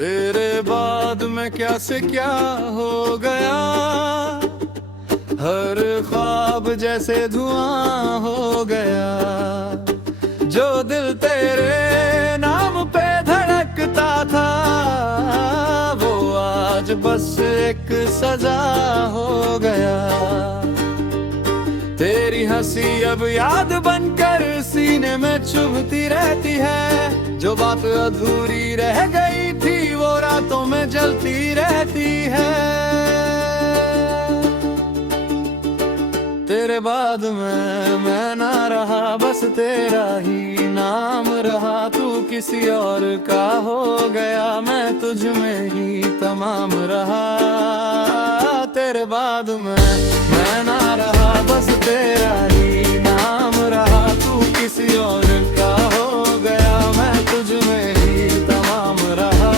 तेरे बाद मैं क्या से क्या हो गया। हर ख्वाब जैसे धुआं हो गया। जो दिल तेरे नाम पे धड़कता था, वो आज बस एक सजा हो गया। तेरी हंसी अब याद बनकर सीने में चुभती रहती है। जो बात अधूरी रह गई थी वो रातों में जलती रहती है। तेरे बाद मैं ना रहा, बस तेरा ही नाम रहा। तू किसी और का हो गया, मैं तुझ में ही तमाम रहा। तेरे बाद मैं ना रहा, बस तेरा ही नाम रहा। तू किसी और का हो गया, मैं तुझ में ही तमाम रहा।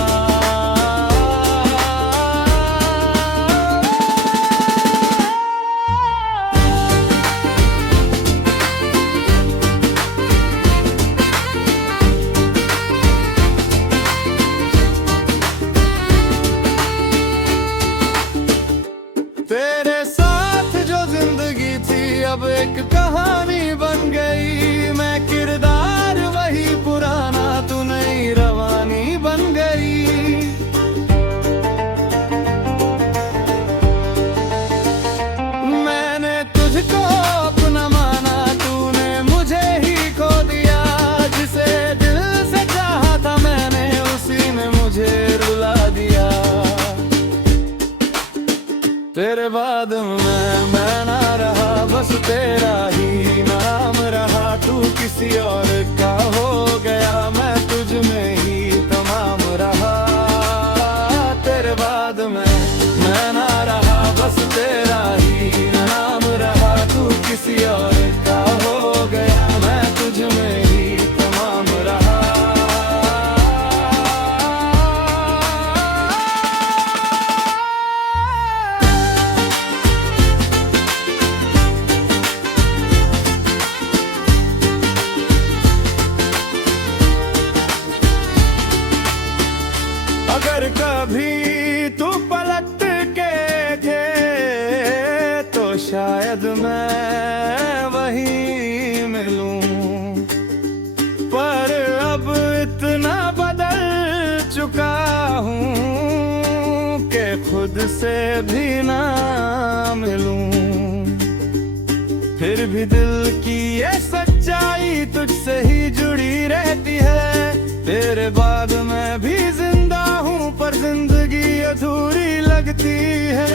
तेरे साथ जो जिंदगी थी अब एक कहानी बन गई। मैं किरदार वही पुराना, तू नई रवानी बन गई। मैंने तुझको अपना माना, तूने मुझे ही खो दिया। जिसे दिल से चाहा था मैंने, उसी ने मुझे रुला दिया। तेरे बाद मैं ना रहा, बस तेरा ही नाम रहा। तू किसी और का हो गया, मैं तुझ में ही तमाम रहा। तेरे बाद मैं ना रहा, बस तेरा ही नाम रहा। तू किसी और का हो गया, मैं तुझ में ही तमाम रहा। अगर कभी तू पलट के थे तो शायद मैं वही मिलूं। पर अब इतना बदल चुका हूँ कि खुद से भी ना मिलूं। फिर भी दिल की ये सच्चाई तुझसे ही जुड़ी रहती है। तेरे बाद मैं भी जिंदा हूँ, पर जिंदगी अधूरी लगती है।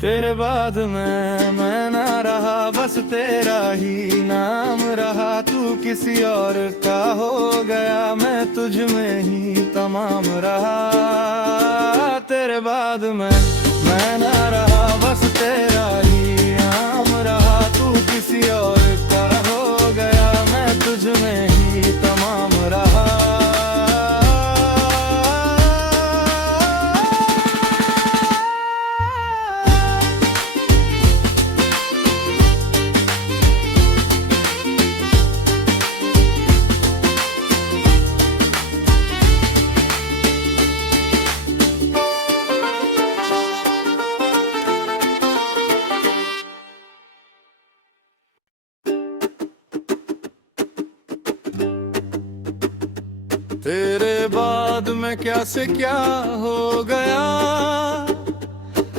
तेरे बाद मैं ना रहा, बस तेरा ही नाम रहा। तू किसी और का हो गया, मैं तुझ में ही तमाम रहा। तेरे बाद मैं ना रहा, बस तेरा ही नाम रहा। तू किसी और का हो गया, मैं तुझ में ही तमाम रहा। तेरे बाद मैं क्या से क्या हो गया।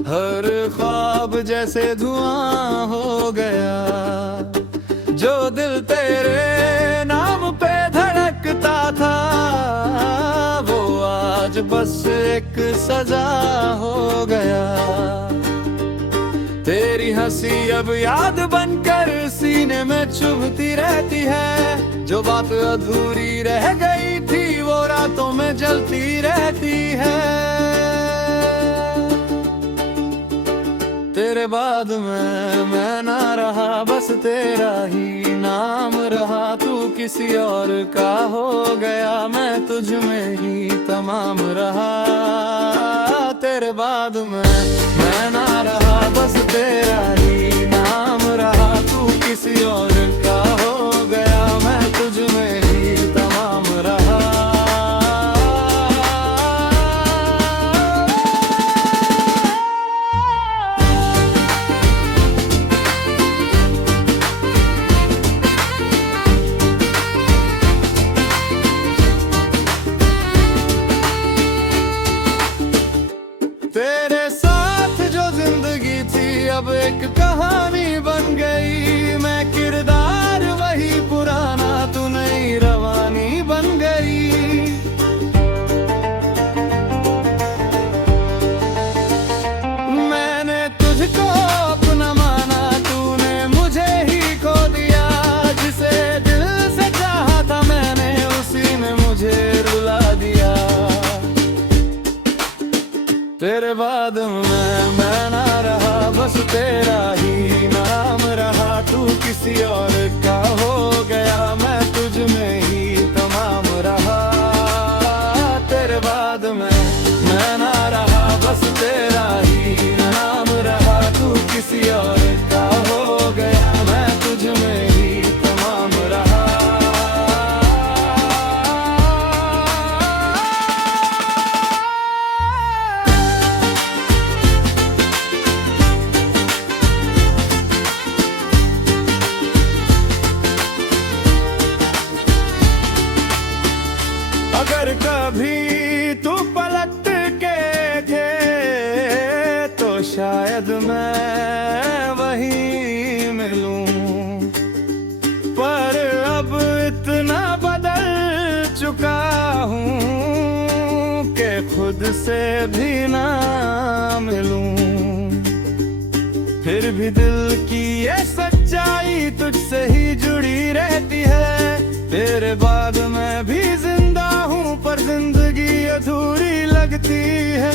हर ख्वाब जैसे धुआं हो गया। जो दिल तेरे नाम पे धड़कता था, वो आज बस एक सजा हो गया। तेरी हंसी अब याद बनकर सीने में चुभती रहती है। जो बात अधूरी रह गई थी वो रातों में जलती रहती है। तेरे बाद मैं ना रहा, बस तेरा ही नाम रहा। तू किसी और का हो गया, मैं तुझ में ही तमाम रहा। तेरे बाद मैं ना रहा, बस तेरा ही नाम रहा। तू किसी और का हो गया, मैं तुझ में ही तमाम रहा। किसी और का हो गया, मैं तुझ में ही तमाम रहा। तेरे बाद मैं ना रहा, बस तेरा ही नाम रहा। तू किसी और का हो गया, मैं तुझ में ही तमाम रहा। अगर कभी तू पलट के थे तो शायद मैं वही मिलूं, पर अब इतना बदल चुका हूँ कि खुद से भी ना मिलूं। फिर भी दिल की ये सच्चाई तुझसे ही जुड़ी रहती है। तेरे बाद मैं भी जिंदा हूँ, पर जिंदगी अधूरी लगती है।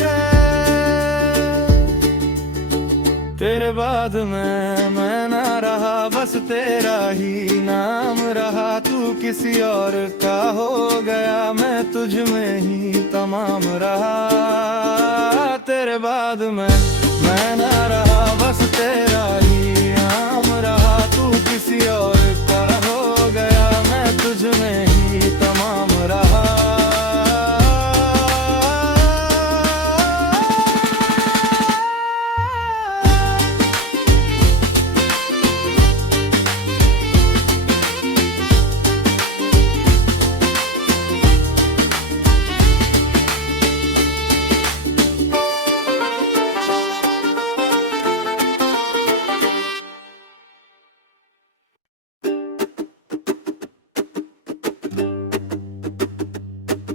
तेरे बाद मैं ना रहा, बस तेरा ही नाम रहा। तू किसी और का हो गया, मैं तुझ में ही तमाम रहा। तेरे बाद मैं ना रहा, बस तेरा ही नाम रहा। तू किसी और का हो गया, मैं तुझ में ही तमाम रहा।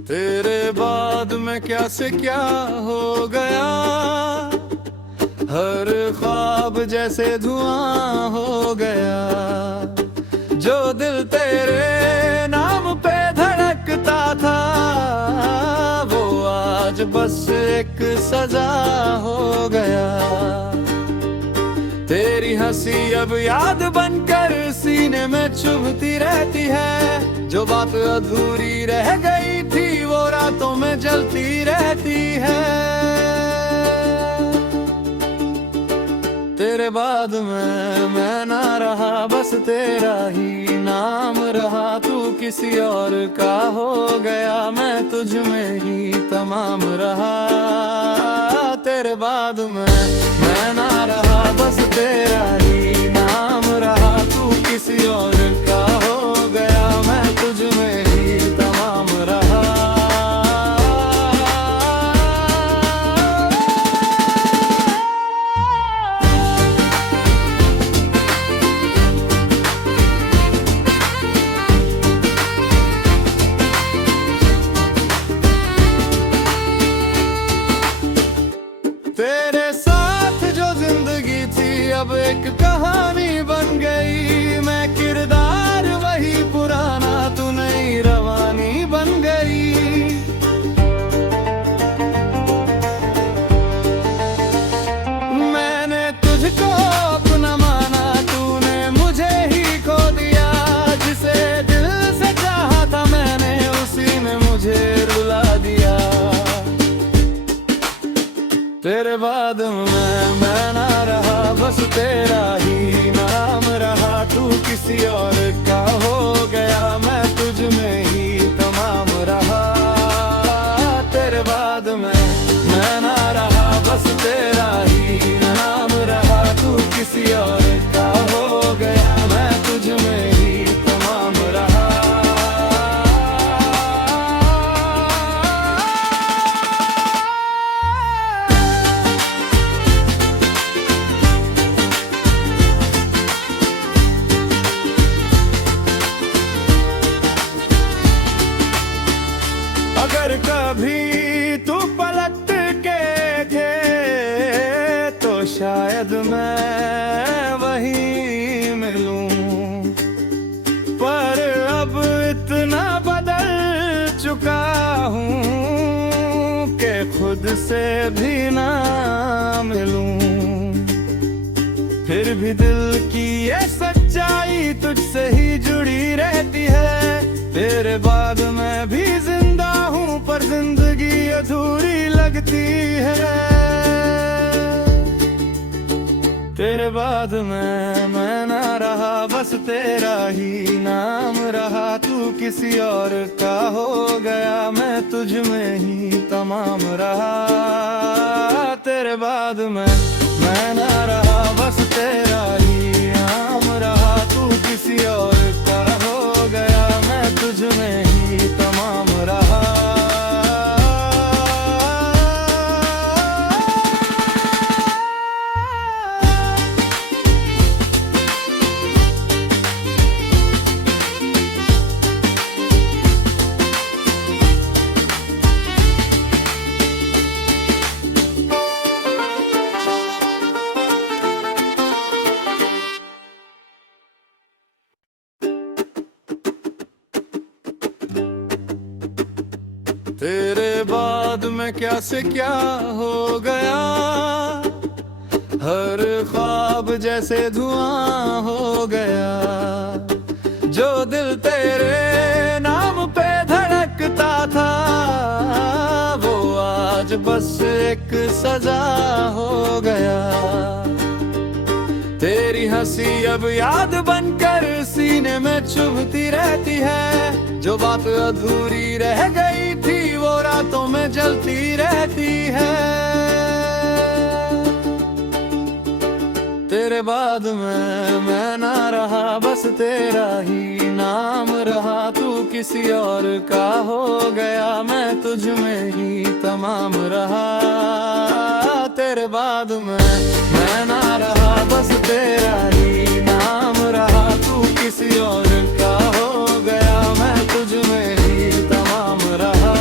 तेरे बाद में क्या से क्या हो गया, हर ख्वाब जैसे धुआं हो गया। जो दिल तेरे नाम पे धड़कता था, वो आज बस एक सजा हो गया। तेरी हंसी अब याद बनकर सीने में चुभती रहती है। जो बात अधूरी रह गई थी, वो रातों में जलती रहती है। तेरे बाद मैं ना रहा, बस तेरा ही नाम रहा। तू किसी और का हो गया, मैं तुझ में ही तमाम रहा। तेरे बाद मैं ना रहा, बस तेरा ही नाम रहा। तू किसी और का हो गया, मैं तुझ में ही तमाम रहा। तेरे साथ जो जिंदगी थी, अब एक कहानी बन गई। मैं किरदार वही पुराना, तू नई रवानी बन गई। मैंने तुझको अपना माना, तूने मुझे ही खो दिया। जिसे दिल से चाहा था मैंने, उसी ने मुझे रुला दिया। तेरे बाद मैं ना रहा, बस तेरा ही नाम रहा। तू किसी और का हो गया, मैं तुझ में ही तमाम रहा। तेरे बाद मैं ना रहा, बस तेरा ही नाम रहा। तू किसी और का हो गया, मैं तुझ में ही तमाम रहा। अगर कभी तू पलट के थे तो शायद मैं वही मिलूं, पर अब इतना बदल चुका हूँ कि खुद से भी ना मिलूं। फिर भी दिल की ये सच्चाई तुझसे ही जुड़ी रहती है। तेरे बाद मैं भी जिंदा हूँ पर जिंदगी अधूरी लगती है। तेरे बाद मैं ना रहा, बस तेरा ही नाम रहा। तू किसी और का हो गया, मैं तुझ में ही तमाम रहा। तेरे बाद मैं ना रहा, बस तेरा ही नाम रहा। तू किसी और का हो गया, मैं तुझ में ही तमाम रहा। तेरे बाद में क्या से क्या हो गया, हर ख्वाब जैसे धुआं हो गया। जो दिल तेरे नाम पे धड़कता था, वो आज बस एक सजा हो गया। तेरी हंसी अब याद बनकर सीने में चुभती रहती है। जो बात अधूरी रह गई थी, वो रातों में जलती रहती है। तेरे बाद मैं ना रहा, बस तेरा ही नाम रहा। तू किसी और का हो गया, मैं तुझ में ही तमाम रहा। तेरे बाद मैं ना रहा, बस तेरा ही नाम रहा। तू किसी और का हो गया, मैं तुझ में ही तमाम रहा।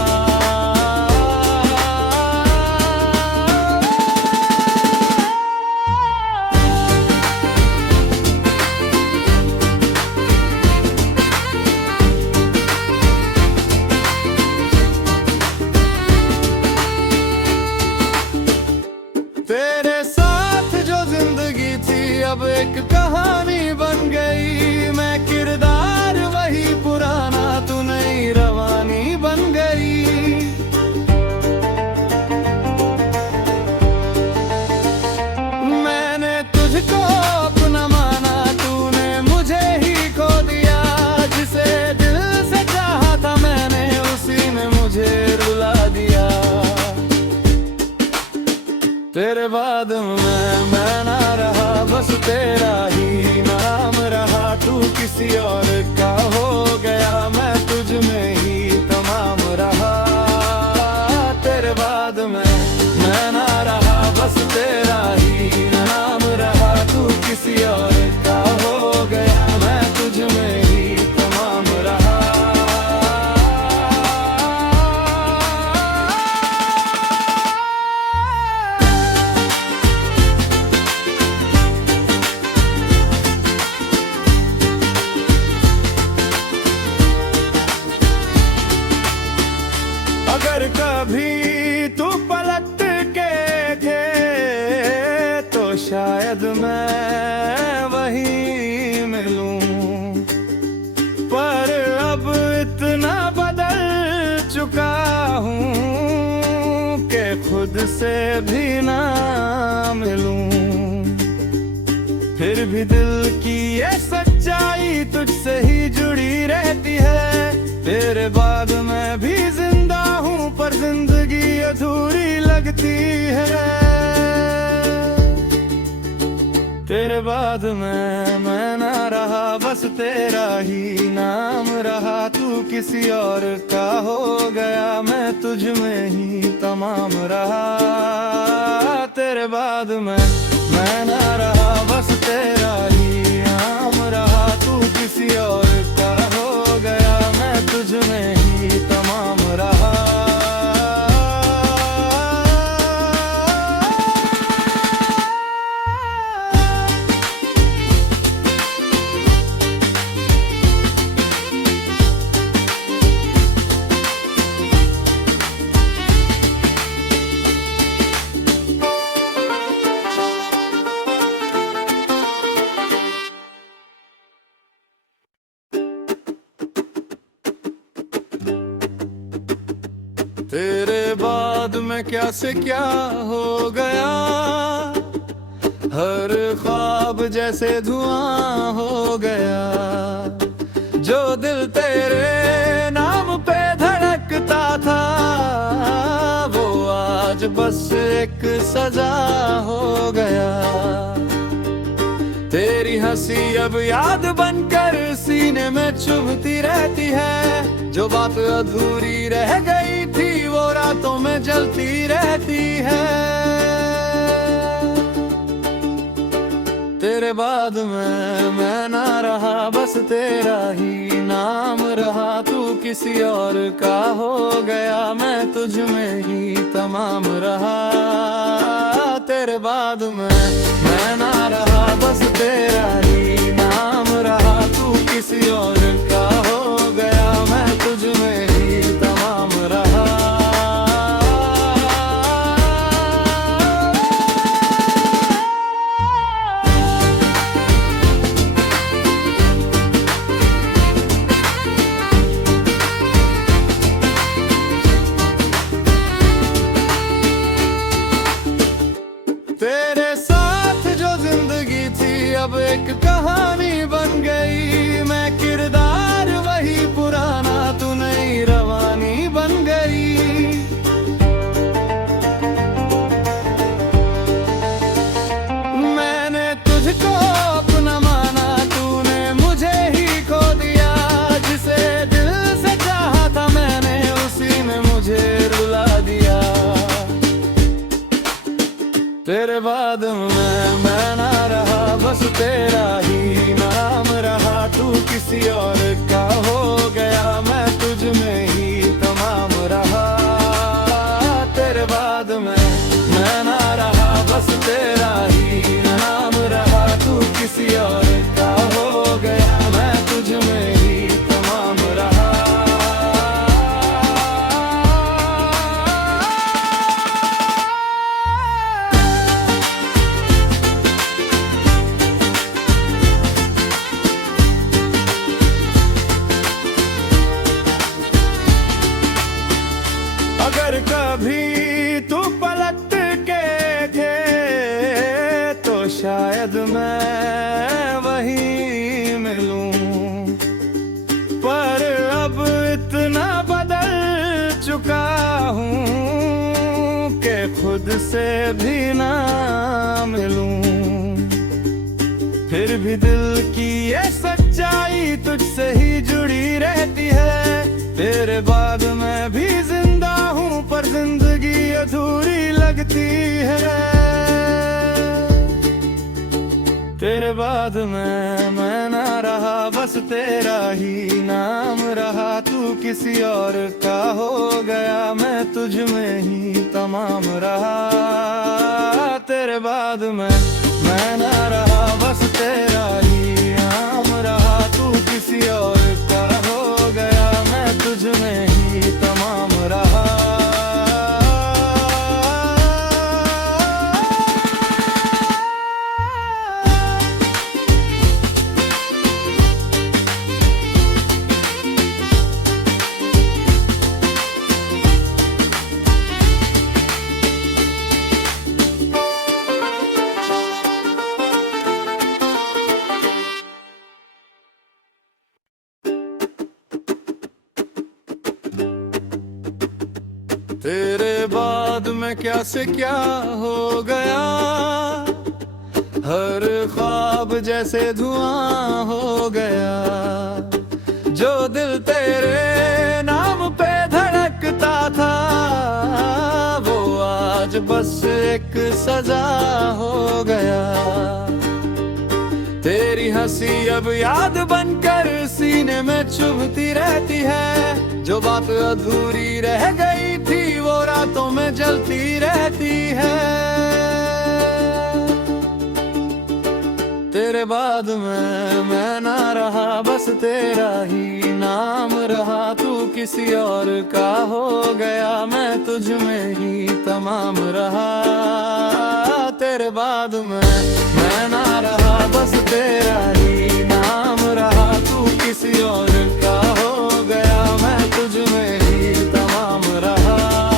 तेरे साथ जो जिंदगी थी, अब एक कहानी बन गई। मैं किरदार वही पुराना, तू नई रवानी बन गई। मैंने तुझको अपना माना, तूने मुझे ही खो दिया। जिसे दिल से चाहा था मैंने, उसी ने मुझे रुला दिया। तेरे बाद मैं ना रहा, बस तेरा ही नाम रहा। तू किसी और का हो गया, मैं तुझ में ही तमाम रहा। तेरे बाद मैं ना रहा, बस तेरा ही नाम रहा। तू किसी और का हो गया, मैं तुझ में ही तमाम रहा। अगर कभी तू पलट के थे, तो शायद मैं वही मिलूं। पर अब इतना बदल चुका हूँ कि खुद से भी ना मिलूं। फिर भी दिल की ये सच्चाई तुझसे ही जुड़ी रहती है। तेरे बाद मैं भी जिंदा हूँ पर जिंदगी अधूरी लगती है। तेरे बाद मैं ना रहा, बस तेरा ही नाम रहा। तू किसी और का हो गया, मैं तुझ में ही तमाम रहा। तेरे बाद मैं ना रहा, बस तेरा ही नाम रहा। तू किसी और का हो गया, मैं तुझ में ही तमाम रहा। तेरे बाद में क्या से क्या हो गया, हर ख्वाब जैसे धुआं हो गया। जो दिल तेरे नाम पे धड़कता था, वो आज बस एक सजा हो गया। तेरी हंसी अब याद बनकर सीने में चुभती रहती है। जो बात अधूरी रह गई थी, वो रातों में जलती रहती है। तेरे बाद मैं ना रहा, बस तेरा ही नाम रहा। तू किसी और का हो गया, मैं तुझ में ही तमाम रहा। तेरे बाद मैं ना रहा, बस तेरा ही नाम रहा। तू किसी और का हो गया, मैं तुझ में ही तमाम रहा। तेरे साथ जो जिंदगी थी, अब एक कहानी बन गई। मैं किरदार वही पुराना, तू नई रवानी बन गई। मैंने तुझको अपना माना, तूने मुझे ही खो दिया। जिसे दिल से चाहा था मैंने, उसी ने मुझे रुला दिया। तेरे बाद मैं ना रहा, बस तेरा ही नाम रहा। तू किसी और का हो गया, मैं तुझ में ही तमाम रहा। तेरे बाद मैं ना रहा, बस तेरा ही नाम रहा। तू किसी और का हो गया, मैं तुझ में ही तमाम रहा। अगर कभी तू पलट के थे, तो शायद मैं वही मिलूं। पर अब इतना बदल चुका हूँ कि खुद से भी ना मिलूं। फिर भी दिल की ये सच्चाई तुझसे ही जुड़ी रहती है। तेरे बाद मैं भी जिंदा हूँ, पर जिंदगी अधूरी लगती है। तेरे बाद मैं ना रहा, बस तेरा ही नाम रहा। तू किसी और का हो गया, मैं तुझ में ही तमाम रहा। तेरे बाद मैं ना रहा, बस तेरा ही नाम रहा। तू किसी और का हो गया, मैं तुझ में ही तमाम रहा। तेरे बाद में क्या से क्या हो गया, हर ख्वाब जैसे धुआं हो गया। जो दिल तेरे नाम पे धड़कता था, वो आज बस एक सजा हो गया। तेरी हंसी अब याद बनकर सीने में चुभती रहती है। जो बात अधूरी रह गई थी, वो रातों में जलती रहती है। तेरे बाद मैं ना रहा, बस तेरा ही नाम रहा। तू किसी और का हो गया, मैं तुझ में ही तमाम रहा। तेरे बाद मैं ना रहा, बस तेरा ही नाम रहा। तू किसी और का हो गया, मैं तुझ में ही तमाम रहा।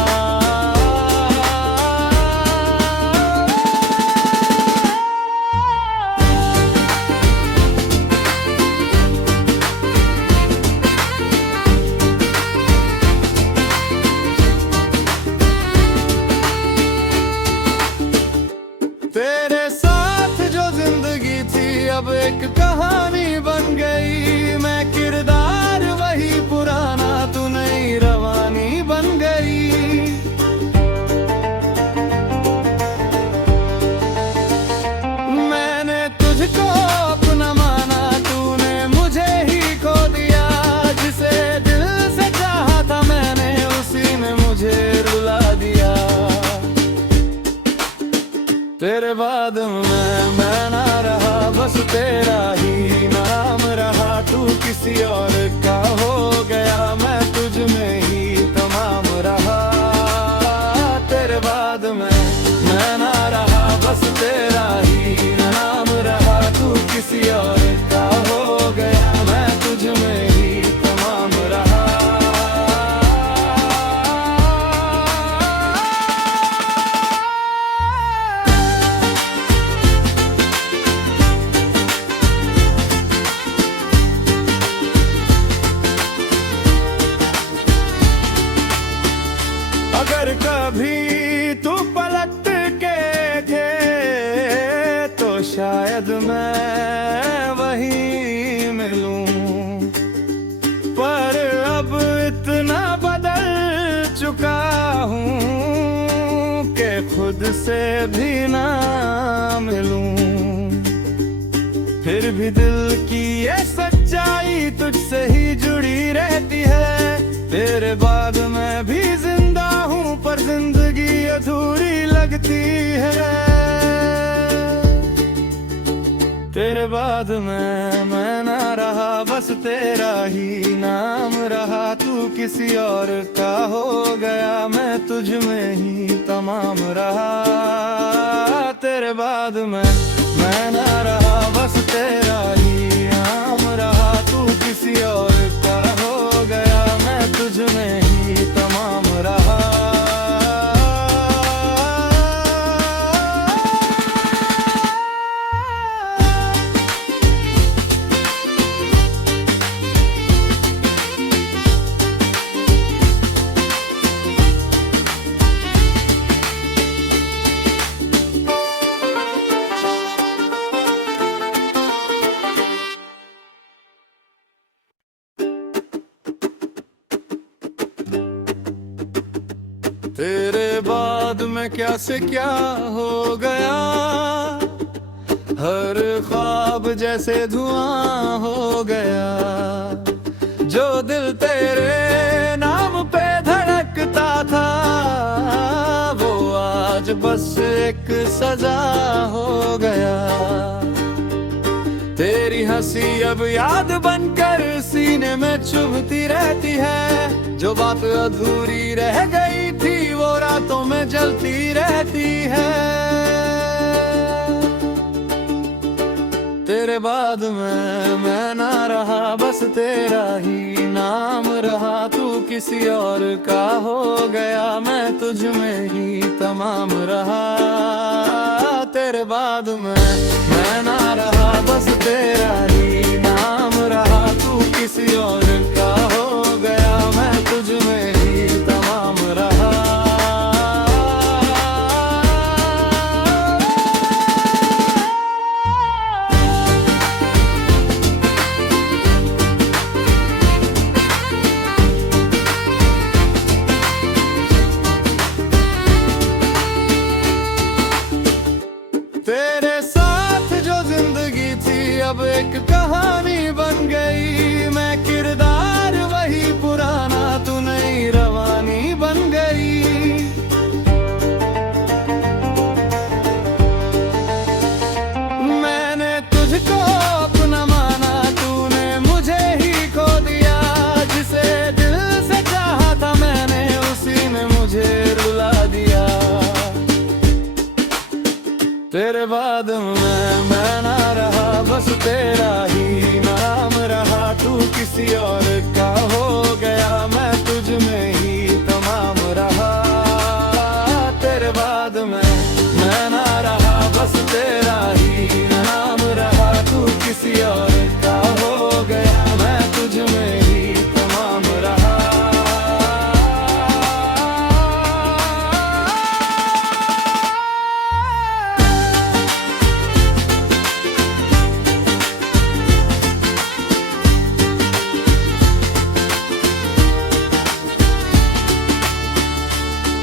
किसी और का हो गया, मैं तुझ में ही तमाम रहा। तेरे बाद मैं ना रहा, बस तेरा ही नाम रहा। तू किसी और का हो गया, मैं तुझ में ही तमाम रहा। अगर कभी तू पलट के थे तो शायद मैं वही मिलूं, पर अब इतना बदल चुका हूँ कि खुद से भी ना मिलूं। फिर भी दिल की ये सच्चाई तुझसे ही जुड़ी रहती है। तेरे बाद मैं भी जिंदा हूँ, पर जिंदगी अधूरी लगती है। तेरे बाद मैं ना रहा, बस तेरा ही नाम रहा। तू किसी और का हो गया, मैं तुझ में ही तमाम रहा। तेरे बाद मैं ना रहा, बस तेरा ही नाम रहा। तू किसी और का हो गया, मैं तुझ में ही तमाम रहा। तेरे बाद मैं क्या से क्या हो गया, हर ख्वाब जैसे धुआं हो गया। जो दिल तेरे नाम पे धड़कता था, वो आज बस एक सजा हो गया। तेरी हंसी अब याद बनकर सीने में चुभती रहती है। जो बात अधूरी रह गई थी, वो रातों में जलती रहती है। तेरे बाद मैं ना रहा, बस तेरा ही नाम रहा। तू किसी और का हो गया, मैं तुझ में ही तमाम रहा। तेरे बाद मैं ना रहा, बस तेरा ही नाम रहा। तू किसी और का हो गया, मैं तुझ में ही तमाम रहा। तेरे साथ जो जिंदगी थी, अब एक कहानी बन गई। मैं किरदार वही पुराना, तू नई रवानी बन गई। मैंने तुझको अपना माना, तूने मुझे ही खो दिया। जिसे दिल से चाहा था मैंने, उसी ने मुझे रुला दिया। तेरे बाद मैं ना रहा, बस तेरा ही नाम रहा। तू किसी और का हो गया, मैं तुझ में ही तमाम रहा। तेरे बाद मैं ना रहा, बस तेरा ही नाम रहा। तू किसी और का हो गया, मैं तुझ में ही तमाम रहा।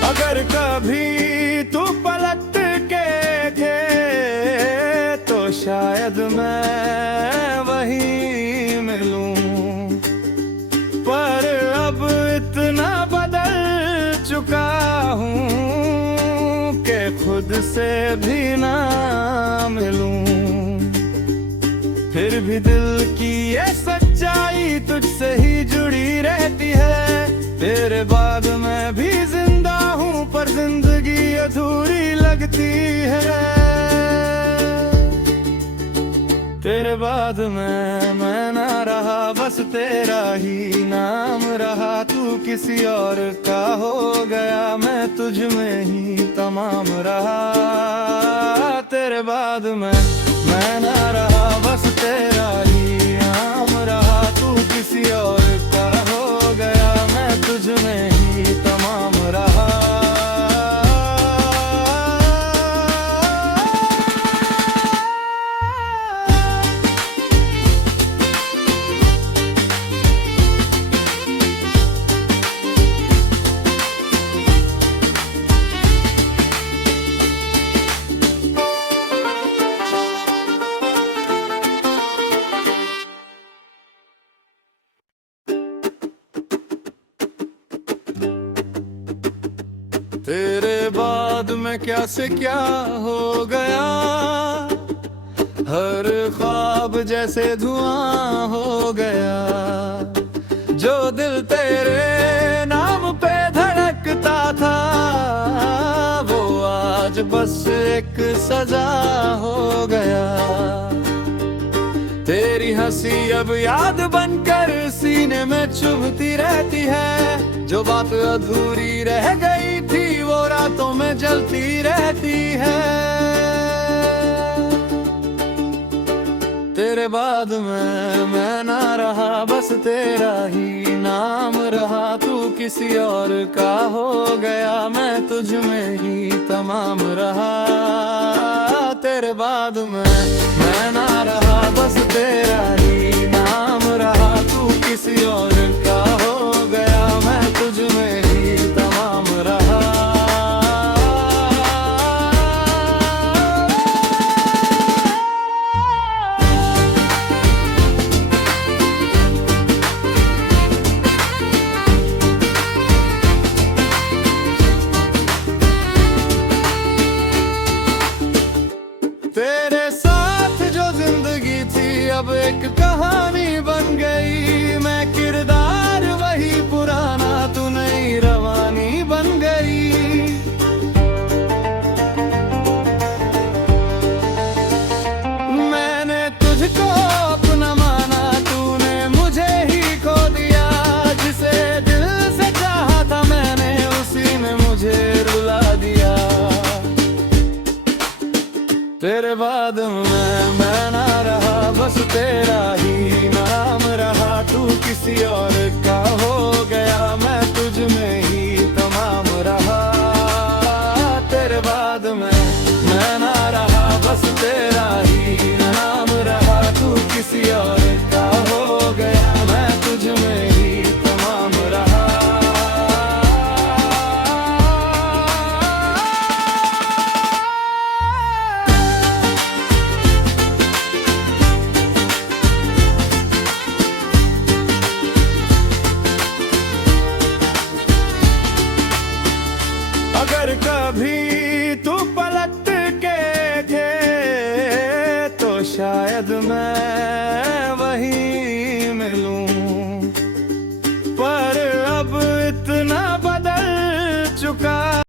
अगर कभी तू पलट के थे तो शायद मैं वही मिलूं, पर अब इतना बदल चुका हूँ कि खुद से भी ना मिलूं। फिर भी दिल की ये सच्चाई तेरे बाद मैं भी जिंदा हूँ, पर जिंदगी अधूरी लगती है। तेरे बाद मैं ना रहा, बस तेरा ही नाम रहा। तू किसी और का हो गया, मैं तुझ में ही तमाम रहा। तेरे बाद मैं ना रहा, बस तेरा ही नाम रहा। तू किसी और का हो गया, मैं तुझ में ही तमाम रहा। तेरे बाद मैं क्या से क्या हो गया, हर ख्वाब जैसे धुआं हो गया। जो दिल तेरे नाम पे धड़कता था, वो आज बस एक सजा हो गया। तेरी हंसी अब याद बनकर सीने में चुभती रहती है। जो बात अधूरी रह गई थी, वो रातों में जलती रहती है। तेरे बाद मैं ना रहा, बस तेरा ही नाम रहा। तू किसी और का हो गया, मैं तुझ में ही तमाम रहा। तेरे बाद मैं ना रहा, बस तेरा ही